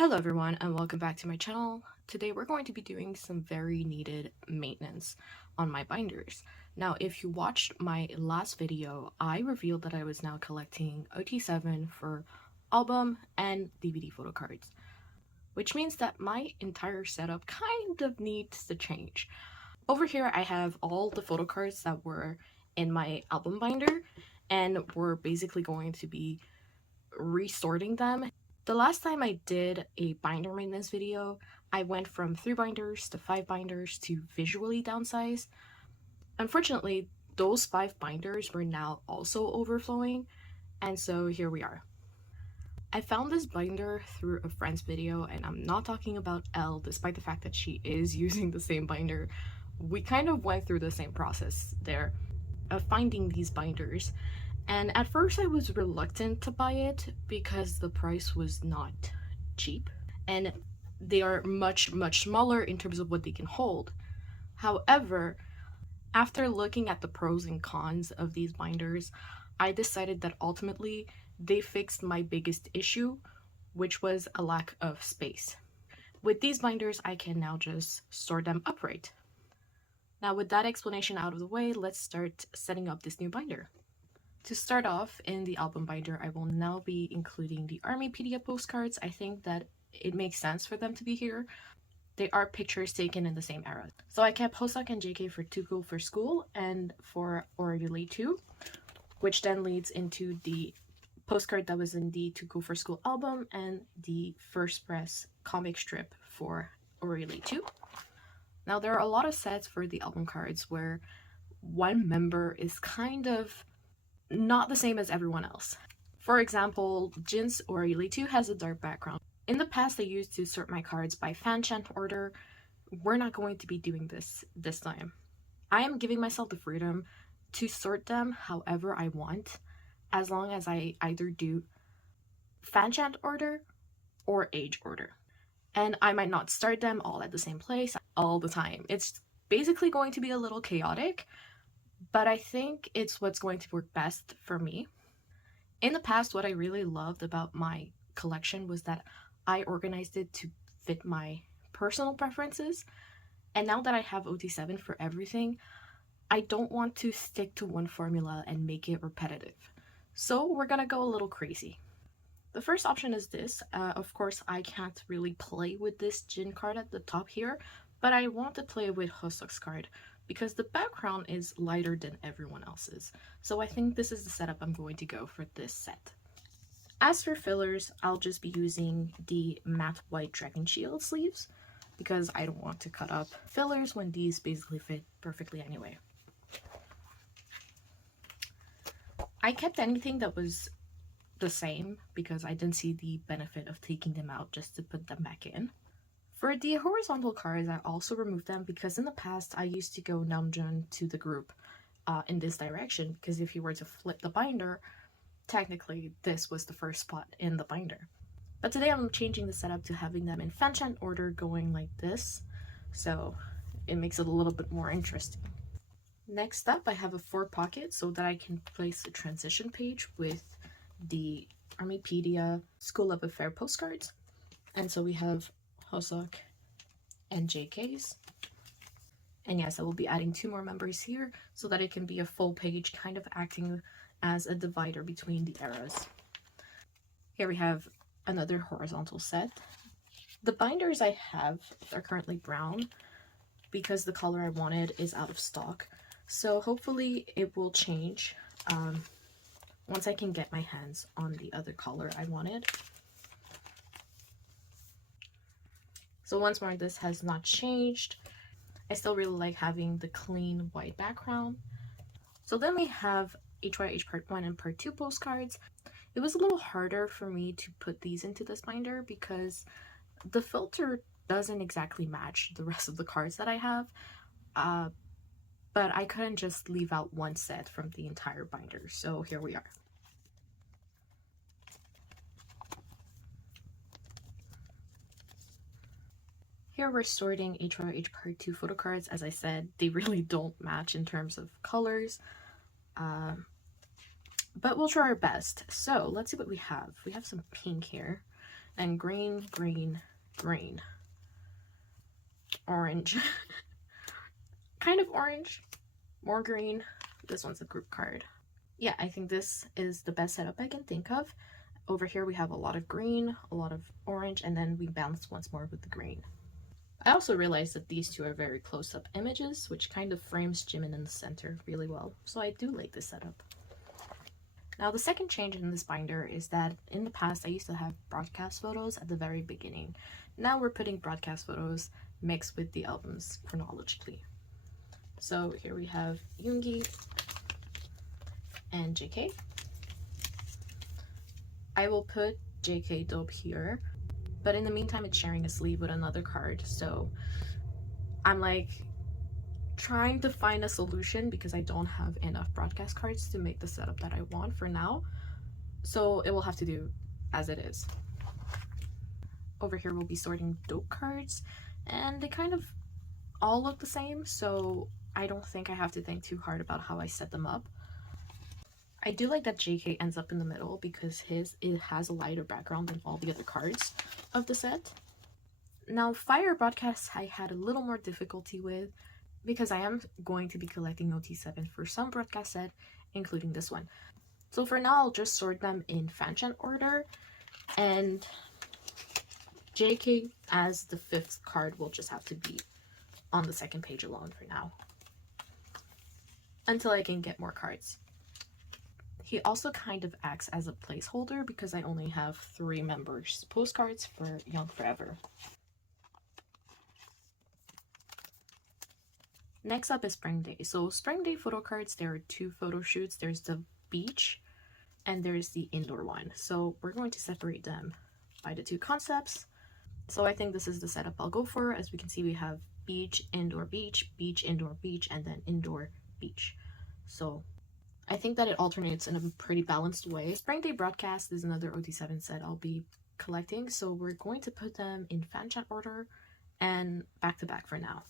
Hello everyone and welcome back to my channel. Today we're going to be doing some very needed maintenance on my binders. Now if you watched my last video, I revealed that I was now collecting OT7 for album and DVD photo cards, which means that my entire setup kind of needs to change. Over here I have all the photo cards that were in my album binder, and we're basically going to be resorting them. The last time I did a binder maintenance video, I went from 3 binders to 5 binders to visually downsize. Unfortunately, those 5 binders were now also overflowing, and so here we are. I found this binder through a friend's video, and I'm not talking about Elle despite the fact that she is using the same binder. We kind of went through the same process there of finding these binders. And at first I was reluctant to buy it because the price was not cheap and they are much smaller in terms of what they can hold. However, after looking at the pros and cons of these binders, I decided that ultimately they fixed my biggest issue, which was a lack of space. With these binders, I can now just store them upright. Now with that explanation out of the way, let's start setting up this new binder. To start off, in the album binder, I will now be including the Armypedia postcards. I think that it makes sense for them to be here. They are pictures taken in the same era. So I kept Hoseok and JK for Too Cool for School and for Orayuli 2, which then leads into the postcard that was in the Too Cool for School album and the first press comic strip for Orayuli 2. Now there are a lot of sets for the album cards where one member is kind of not the same as everyone else. For example, Jin's Orayuli 2 has a dark background. In the past I used to sort my cards by fan chant order. We're not going to be doing this time. I am giving myself the freedom to sort them however I want, as long as I either do fan chant order or age order. And I might not start them all at the same place all the time. It's basically going to be a little chaotic, but I think it's what's going to work best for me. In the past, what I really loved about my collection was that I organized it to fit my personal preferences, and now that I have OT7 for everything, I don't want to stick to one formula and make it repetitive. So we're gonna go a little crazy. The first option is this. Of course, I can't really play with this Jin card at the top here, but I want to play with Hoseok's card because the background is lighter than everyone else's. So I think this is the setup I'm going to go for this set. As for fillers, I'll just be using the matte white Dragon Shield sleeves because I don't want to cut up fillers when these basically fit perfectly anyway. I kept anything that was the same because I didn't see the benefit of taking them out just to put them back in. For the horizontal cards, I also removed them because in the past I used to go Namjoon to the group in this direction, because if you were to flip the binder, technically this was the first spot in the binder. But today I'm changing the setup to having them in fan chant order going like this, so it makes it a little bit more interesting. Next up, I have a 4 pocket so that I can place a transition page with the Armypedia School of Affair postcards. And so we have Hoseok and JK's. And yes, I will be adding 2 more members here so that it can be a full page, kind of acting as a divider between the eras. Here we have another horizontal set. The binders I have are currently brown because the color I wanted is out of stock. So hopefully it will change once I can get my hands on the other color I wanted. So once more, this has not changed. I still really like having the clean white background. So then we have HYH Part 1 and Part 2 postcards. It was a little harder for me to put these into this binder because the filter doesn't exactly match the rest of the cards that I have. But I couldn't just leave out one set from the entire binder, so here we are. Here we're sorting HYH Part 2 photo cards. As I said, they really don't match in terms of colors, but we'll try our best. So let's see what we have. We have some pink here, and green, green, green, orange, kind of orange, more green. This one's a group card. Yeah, I think this is the best setup I can think of. Over here we have a lot of green, a lot of orange, and then we balance once more with the green. I also realized that these two are very close-up images, which kind of frames Jimin in the center really well, so I do like this setup. Now the second change in this binder is that in the past I used to have broadcast photos at the very beginning. Now we're putting broadcast photos mixed with the albums chronologically. So here we have Yoongi and JK. I will put JK Dope here, but in the meantime it's sharing a sleeve with another card, so I'm like trying to find a solution because I don't have enough broadcast cards to make the setup that I want for now, so it will have to do as it is. Over here we'll be sorting Dope cards, and they kind of all look the same, so I don't think I have to think too hard about how I set them up. I do like that JK ends up in the middle because it has a lighter background than all the other cards of the set. Now Fire broadcasts I had a little more difficulty with because I am going to be collecting OT7 for some broadcast set, including this one. So for now I'll just sort them in fanchan order, and JK as the 5th card will just have to be on the 2nd page alone for now, until I can get more cards. He also kind of acts as a placeholder because I only have 3 members postcards for Young Forever. Next up is Spring Day. So Spring Day photo cards, there are 2 photo shoots. There's the beach and there's the indoor one. So we're going to separate them by the 2 concepts. So I think this is the setup I'll go for. As we can see, we have beach, indoor, beach, beach, indoor, beach, and then indoor, beach. So I think that it alternates in a pretty balanced way. Spring Day broadcast is another OT7 set I'll be collecting, so we're going to put them in fanchan order and back to back for now.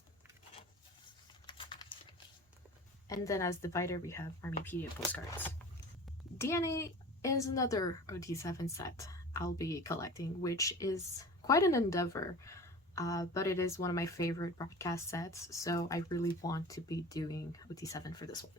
And then as divider we have Armypedia postcards. DNA is another OT7 set I'll be collecting, which is quite an endeavor, but it is one of my favorite broadcast sets, so I really want to be doing OT7 for this one.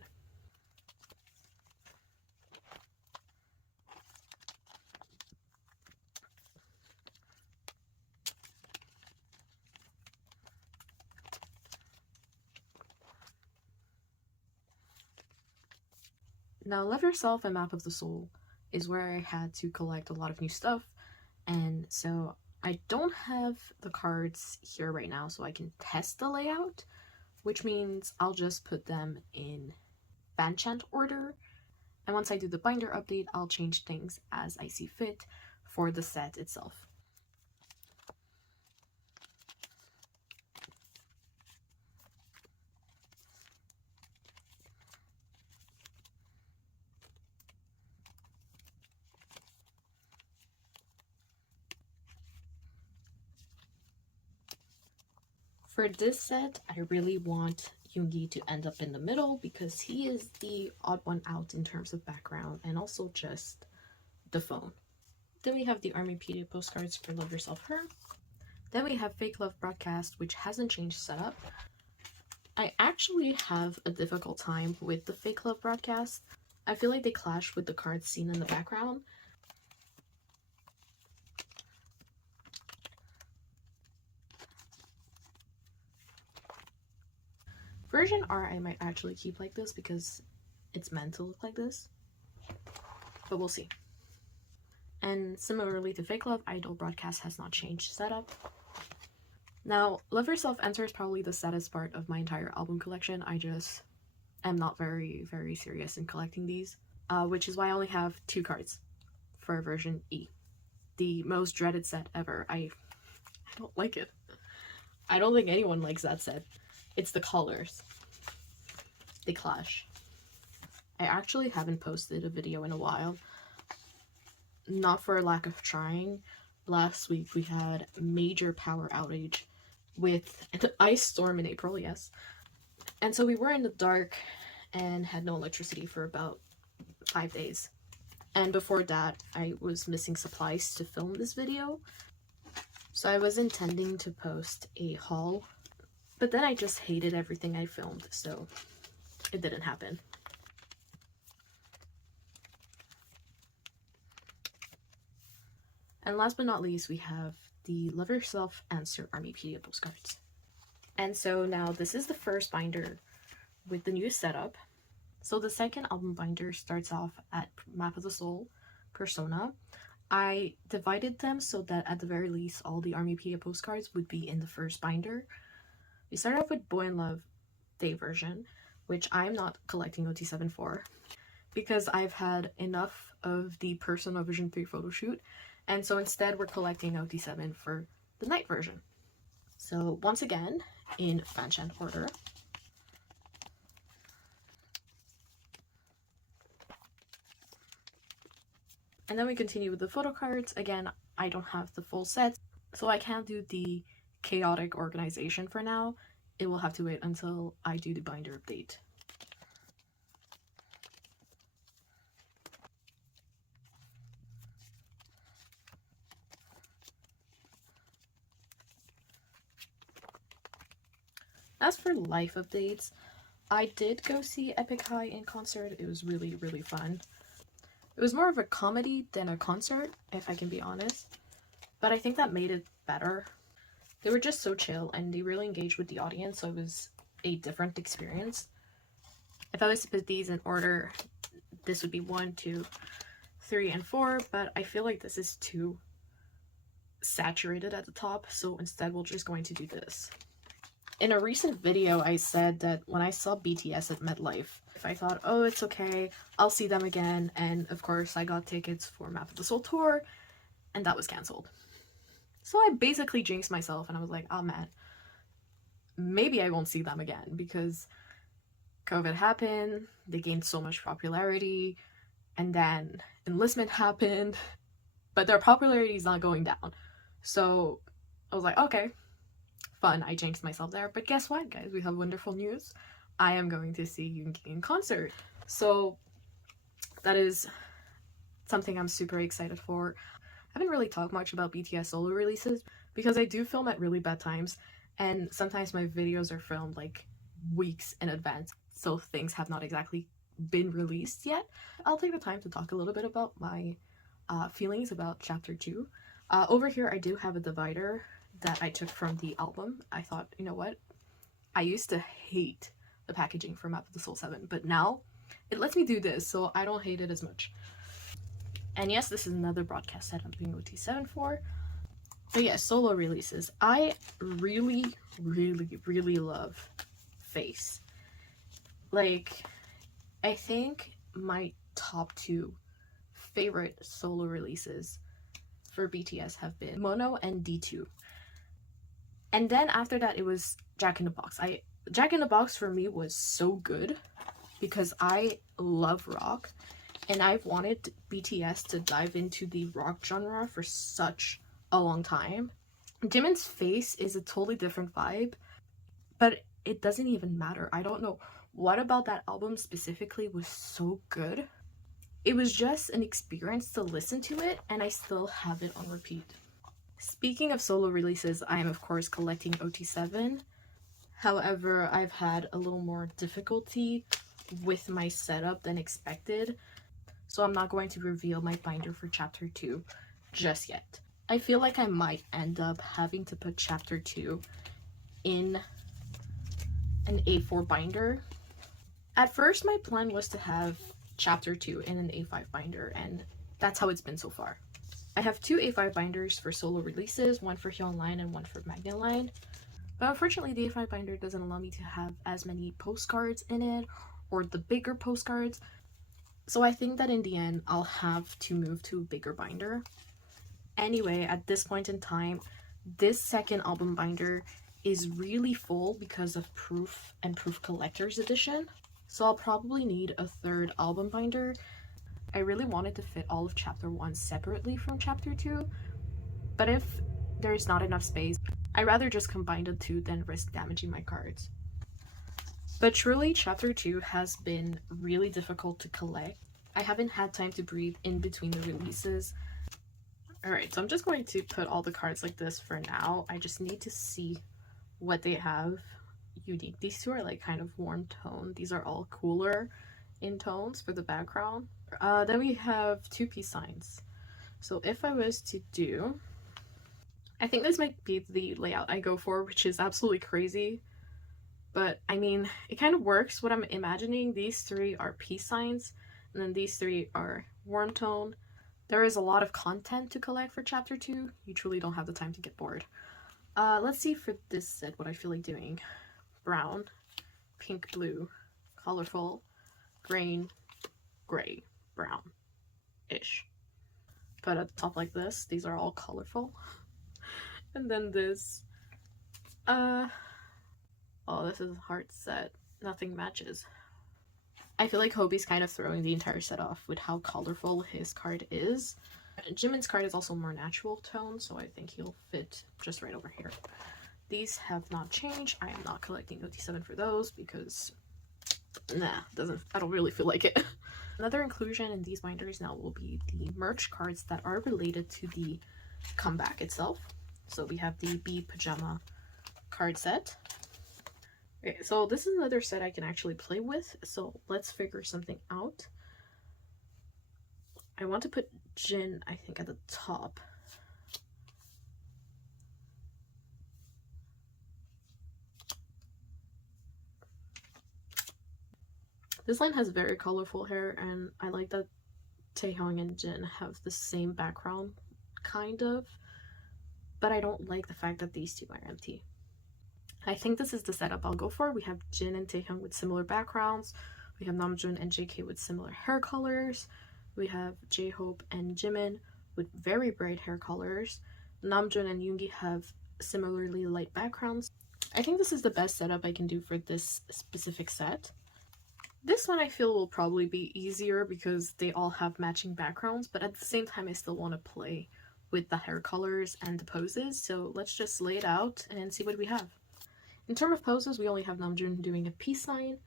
Now, Love Yourself and Map of the Soul is where I had to collect a lot of new stuff, and so I don't have the cards here right now so I can test the layout, which means I'll just put them in fanchan order, and once I do the binder update, I'll change things as I see fit for the set itself. For this set, I really want Yoongi to end up in the middle because he is the odd one out in terms of background and also just the phone. Then we have the Armypedia postcards for Love Yourself Her. Then we have Fake Love broadcast, which hasn't changed setup. I actually have a difficult time with the Fake Love broadcast. I feel like they clash with the cards seen in the background. Version R I might actually keep like this because it's meant to look like this, but we'll see. And similarly to Fake Love, Idol broadcast has not changed setup. Now, Love Yourself Enter is probably the saddest part of my entire album collection. I just am not very serious in collecting these, which is why I only have 2 cards for version E, the most dreaded set ever. I don't like it. I don't think anyone likes that set. It's the colors. They clash. I actually haven't posted a video in a while. Not for a lack of trying. Last week we had a major power outage with an ice storm in April, yes. And so we were in the dark and had no electricity for about 5 days. And before that, I was missing supplies to film this video. So I was intending to post a haul, but then I just hated everything I filmed, so it didn't happen. And last but not least, we have the Love Yourself Answer Armypedia postcards. And so now this is the first binder with the new setup. So the second album binder starts off at Map of the Soul, Persona. I divided them so that at the very least all the Armypedia postcards would be in the first binder. We start off with Boy in Love Day version, which I'm not collecting OT7 for because I've had enough of the Persona Vision 3 photo shoot, and so instead we're collecting OT7 for the night version. So once again, in fanchan order. And then we continue with the photo cards. Again, I don't have the full set, so I can't do the chaotic organization for now. It will have to wait until I do the binder update. As for life updates, I did go see Epic High in concert. It was really, really fun. It was more of a comedy than a concert, if I can be honest, but I think that made it better. They were just so chill and they really engaged with the audience, so it was a different experience. If I was to put these in order, this would be 1, 2, 3, and 4, but I feel like this is too saturated at the top, so instead we're just going to do this. In a recent video, I said that when I saw BTS at MetLife, I thought, oh, it's okay, I'll see them again, and of course I got tickets for Map of the Soul tour, and that was cancelled. So I basically jinxed myself, and I was like, oh man, maybe I won't see them again, because COVID happened, they gained so much popularity, and then enlistment happened, but their popularity is not going down. So I was like, okay, fun, I jinxed myself there. But guess what, guys? We have wonderful news. I am going to see Yoongi in concert. So that is something I'm super excited for. I haven't really talked much about BTS solo releases because I do film at really bad times, and sometimes my videos are filmed like weeks in advance, so things have not exactly been released yet. I'll take the time to talk a little bit about my feelings about chapter 2. Over here I do have a divider that I took from the album. I thought, you know what, I used to hate the packaging for Map of the Soul 7, but now it lets me do this, so I don't hate it as much. And yes, this is another broadcast set I'm doing OT7 for. But yes, solo releases. I really, really, really love Face. Like, I think my top 2 favorite solo releases for BTS have been Mono and D2. And then after that, it was Jack in the Box. Jack in the Box for me was so good because I love rock, and I've wanted BTS to dive into the rock genre for such a long time. Jimin's Face is a totally different vibe, but it doesn't even matter. I don't know what about that album specifically was so good. It was just an experience to listen to it, and I still have it on repeat. Speaking of solo releases, I am of course collecting OT7. However, I've had a little more difficulty with my setup than expected, so I'm not going to reveal my binder for chapter 2 just yet. I feel like I might end up having to put chapter 2 in an A4 binder. At first, my plan was to have chapter 2 in an A5 binder, and that's how it's been so far. I have 2 A5 binders for solo releases, one for Hyun Line and one for Magna Line. But unfortunately, the A5 binder doesn't allow me to have as many postcards in it, or the bigger postcards. So I think that in the end, I'll have to move to a bigger binder. Anyway, at this point in time, this second album binder is really full because of Proof and Proof Collector's Edition. So I'll probably need a third album binder. I really wanted to fit all of chapter 1 separately from chapter 2, but if there's not enough space, I'd rather just combine the 2 than risk damaging my cards. But truly, chapter 2 has been really difficult to collect. I haven't had time to breathe in between the releases. Alright, so I'm just going to put all the cards like this for now. I just need to see what they have unique. These two are like kind of warm tone. These are all cooler in tones for the background. Then we have two peace signs. So if I was to do, I think this might be the layout I go for, which is absolutely crazy. But I mean, it kind of works. What I'm imagining, these three are peace signs, and then these three are warm tone. There is a lot of content to collect for chapter 2. You truly don't have the time to get bored. Let's see for this set what I feel like doing. Brown, pink, blue, colorful, green, gray, brown-ish. Put at the top like this. These are all colorful. And then this, oh, this is a hard set. Nothing matches. I feel like Hobie's kind of throwing the entire set off with how colorful his card is. Jimin's card is also more natural tone, so I think he'll fit just right over here. These have not changed. I am not collecting OT7 for those because, nah, I don't really feel like it. Another inclusion in these binders now will be the merch cards that are related to the comeback itself. So we have the B Pajama card set. Okay, so this is another set I can actually play with, so let's figure something out. I want to put Jin, I think, at the top. This line has very colorful hair, and I like that Taehyung and Jin have the same background, kind of, but I don't like the fact that these two are empty. I think this is the setup I'll go for. We have Jin and Taehyung with similar backgrounds. We have Namjoon and JK with similar hair colors. We have J-Hope and Jimin with very bright hair colors. Namjoon and Yoongi have similarly light backgrounds. I think this is the best setup I can do for this specific set. This one I feel will probably be easier because they all have matching backgrounds, but at the same time I still want to play with the hair colors and the poses, so let's just lay it out and see what we have. In terms of poses, we only have Namjoon doing a peace sign.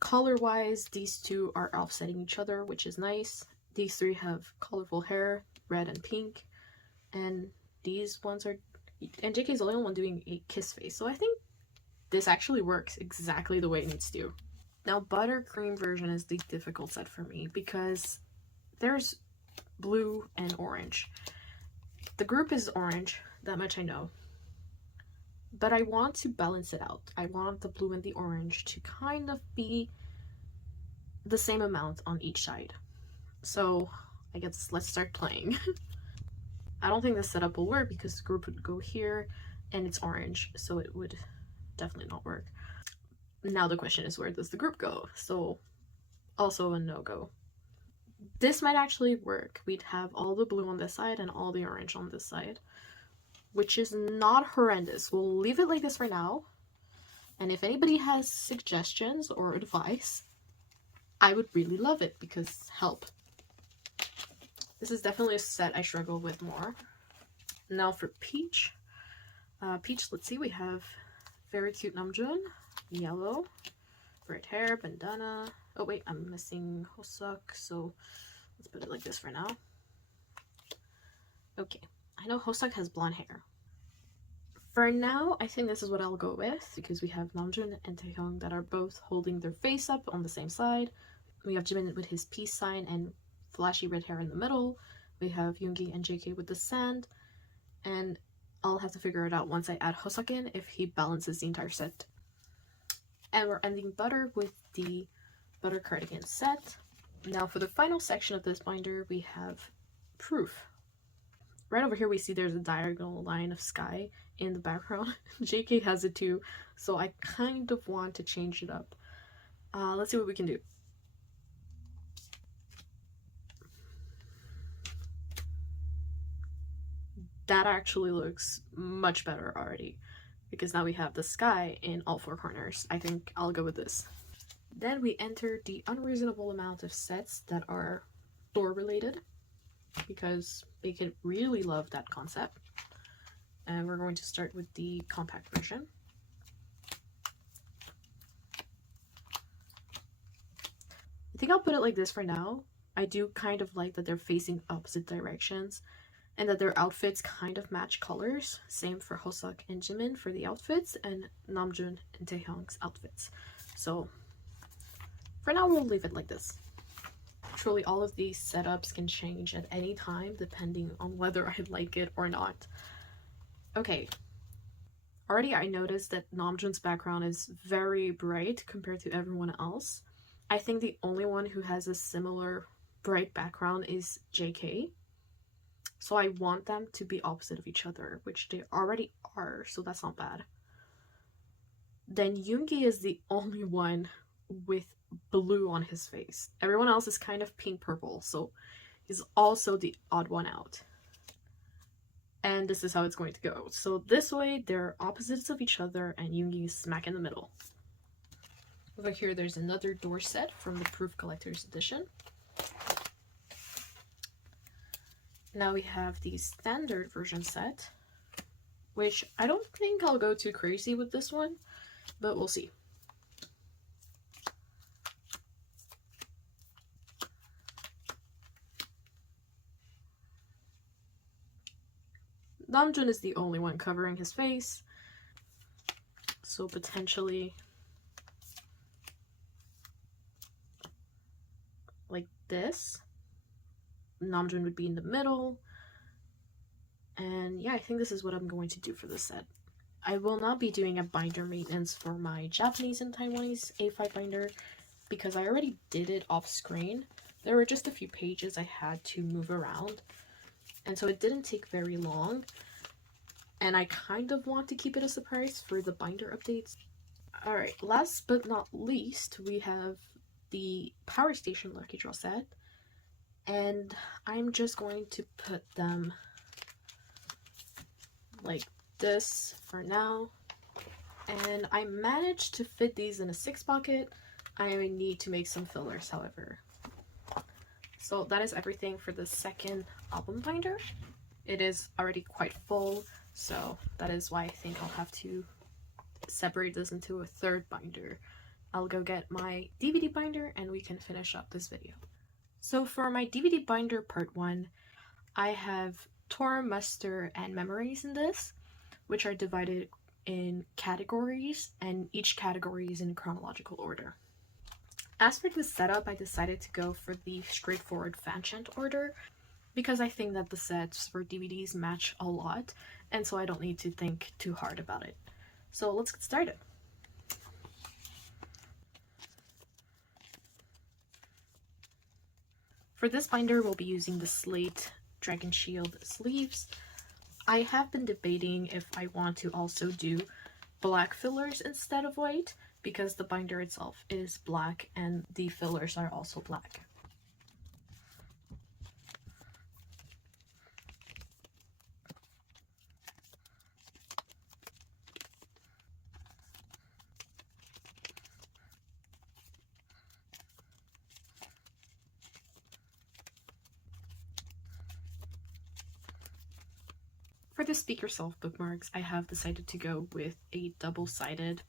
Color-wise, these two are offsetting each other, which is nice. These three have colorful hair, red and pink, and these ones are... and JK is the only one doing a kiss face, so I think this actually works exactly the way it needs to. Now, buttercream version is the difficult set for me because there's blue and orange. The group is orange, that much I know. But I want to balance it out. I want the blue and the orange to kind of be the same amount on each side. So I guess let's start playing. I don't think this setup will work because the group would go here and it's orange, so it would definitely not work. Now the question is, where does the group go? So also a no-go. This might actually work. We'd have all the blue on this side and all the orange on this side, which is not horrendous. We'll leave it like this for now. And if anybody has suggestions or advice, I would really love it because help. This is definitely a set I struggle with more. Now for Peach. Peach, let's see, we have very cute Namjoon, yellow, red hair, bandana. Oh wait, I'm missing Hoseok, so let's put it like this for now. Okay, I know Hoseok has blonde hair. For now, I think this is what I'll go with because we have Namjoon and Taehyung that are both holding their face up on the same side. We have Jimin with his peace sign and flashy red hair in the middle. We have Yoongi and JK with the sand, and I'll have to figure it out once I add Hoseok in if he balances the entire set. And we're ending Butter with the Butter cardigan set. Now for the final section of this binder, we have Proof. Right over here we see there's a diagonal line of sky in the background. JK has it too, so I kind of want to change it up. Let's see what we can do. That actually looks much better already, because now we have the sky in all four corners. I think I'll go with this. Then we enter the unreasonable amount of sets that are door related, because they could really love that concept. And we're going to start with the compact version. think I'll put it like this for now. I do kind of like that they're facing opposite directions and that their outfits kind of match colors. Same for Hoseok and Jimin for the outfits, and Namjoon and Taehyung's outfits. So for now, we'll leave it like this. Truly, all of these setups can change at any time depending on whether I like it or not. Okay. Already I noticed that Namjoon's background is very bright compared to everyone else. I think the only one who has a similar bright background is JK. So I want them to be opposite of each other, which they already are, so that's not bad. Then Yoongi is the only one with blue on his face. Everyone else is kind of pink purple, so he's also the odd one out. And this is how it's going to go. So this way, they're opposites of each other, and Yoongi is smack in the middle. Over here, there's another door set from the Proof Collector's Edition. Now we have the standard version set, which I don't think I'll go too crazy with this one, but we'll see. Namjoon is the only one covering his face, so potentially like this. Namjoon would be in the middle, and yeah, I think this is what I'm going to do for this set. I will not be doing a binder maintenance for my Japanese and Taiwanese A5 binder because I already did it off screen. There were just a few pages I had to move around, and so it didn't take very long, and I kind of want to keep it a surprise for the binder updates. Alright, last but not least, we have the Power Station Lucky Draw set, and I'm just going to put them like this for now. And I managed to fit these in a 6 pocket. I need to make some fillers, however. So that is everything for the second album binder. It is already quite full, so that is why I think I'll have to separate this into a third binder. I'll go get my DVD binder and we can finish up this video. So for my DVD binder part 1, I have Tour, Muster, and Memories in this, which are divided in categories, and each category is in chronological order. As for the setup, I decided to go for the straightforward fan chant order because I think that the sets for DVDs match a lot, and so I don't need to think too hard about it. So let's get started. For this binder, we'll be using the Slate Dragon Shield sleeves. I have been debating if I want to also do black fillers instead of white, because the binder itself is black and the fillers are also black. For the Speak Yourself bookmarks, I have decided to go with a double-sided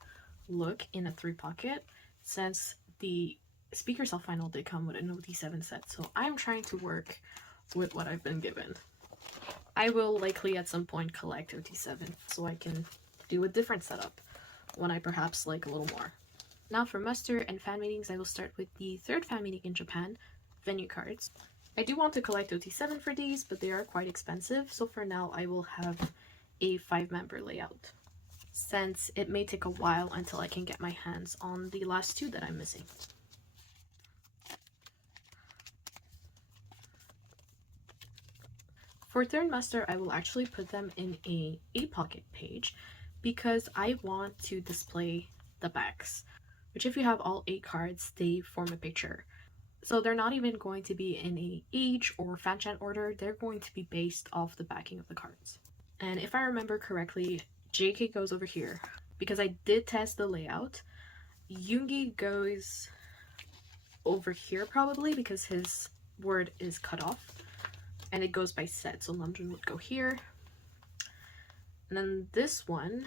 look in a 3-pocket, since the Speak Yourself vinyl did come with an OT7 set, so I'm trying to work with what I've been given. I will likely at some point collect OT7 so I can do a different setup when I perhaps like a little more. Now for muster and fan meetings, I will start with the third fan meeting in Japan, venue cards. I do want to collect OT7 for these, but they are quite expensive, so for now I will have a 5-member layout, since it may take a while until I can get my hands on the last 2 that I'm missing. For third muster, I will actually put them in a 8-pocket page because I want to display the backs, which if you have all 8 cards, they form a picture. So they're not even going to be in a age or fan chant order, they're going to be based off the backing of the cards. And if I remember correctly, JK goes over here, because I did test the layout. Yoongi goes over here probably, because his word is cut off, and it goes by set, so Namjoon would go here. And then this one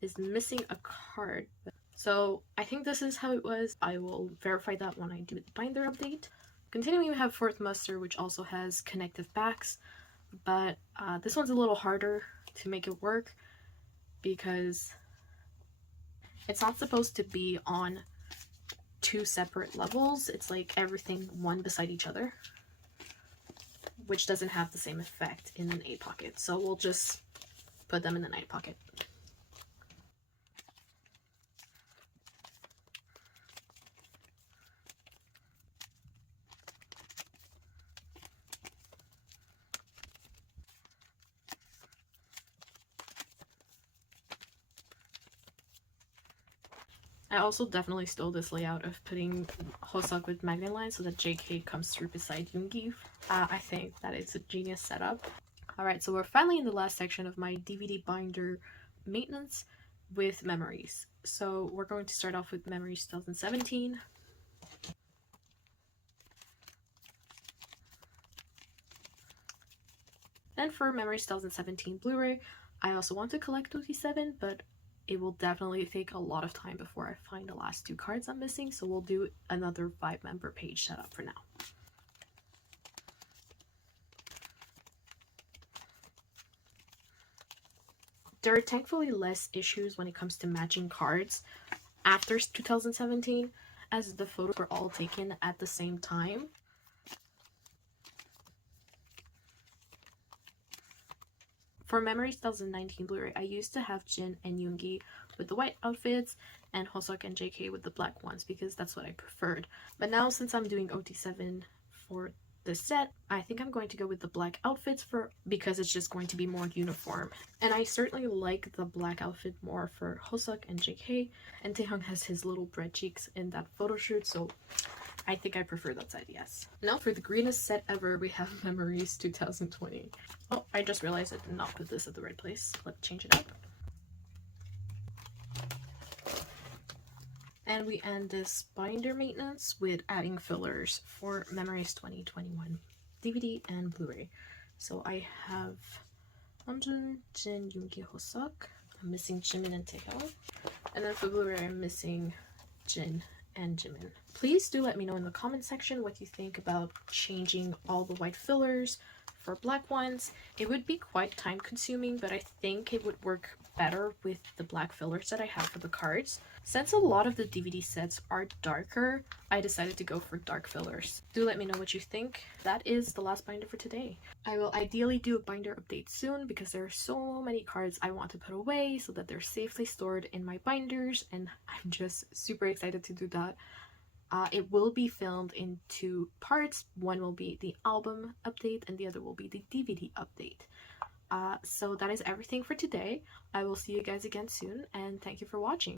is missing a card. So I think this is how it was. I will verify that when I do the binder update. Continuing, we have Fourth Muster, which also has connective backs, but this one's a little harder to make it work because it's not supposed to be on two separate levels. It's like everything one beside each other, which doesn't have the same effect in an 8 pocket. So we'll just put them in the 9 pocket. I also definitely stole this layout of putting Hosuk with magnet lines so that JK comes through beside Yoongi. I think that it's a genius setup. Alright, so we're finally in the last section of my DVD binder maintenance with memories. So we're going to start off with Memories 2017. Then for Memories 2017 Blu-ray, I also want to collect OT7, but it will definitely take a lot of time before I find the last 2 cards I'm missing, so we'll do another 5-member page setup for now. There are thankfully less issues when it comes to matching cards after 2017, as the photos were all taken at the same time. For Memories 2019 Blu-ray, I used to have Jin and Yoongi with the white outfits and Hosuk and JK with the black ones because that's what I preferred. But now since I'm doing OT7 for this set, I think I'm going to go with the black outfits because it's just going to be more uniform. And I certainly like the black outfit more for Hosuk and JK, and Taehyung has his little bread cheeks in that photo shoot, so I think I prefer that side, yes. Now for the greenest set ever, we have Memories 2020. Oh, I just realized I did not put this at the right place. Let's change it up. And we end this binder maintenance with adding fillers for Memories 2021 DVD and Blu-ray. So I have Namjoon, Jin, Yoongi, Hosuk. I'm missing Jimin and Taehyung. And then for Blu-ray, I'm missing Jin and Jimin. Please do let me know in the comment section what you think about changing all the white fillers for black ones. It would be quite time consuming, but I think it would work better with the black fillers that I have for the cards. Since a lot of the DVD sets are darker, I decided to go for dark fillers. Do let me know what you think. That is the last binder for today. I will ideally do a binder update soon because there are so many cards I want to put away so that they're safely stored in my binders, and I'm just super excited to do that. It will be filmed in 2 parts. One will be the album update and the other will be the DVD update. So that is everything for today. I will see you guys again soon, and thank you for watching.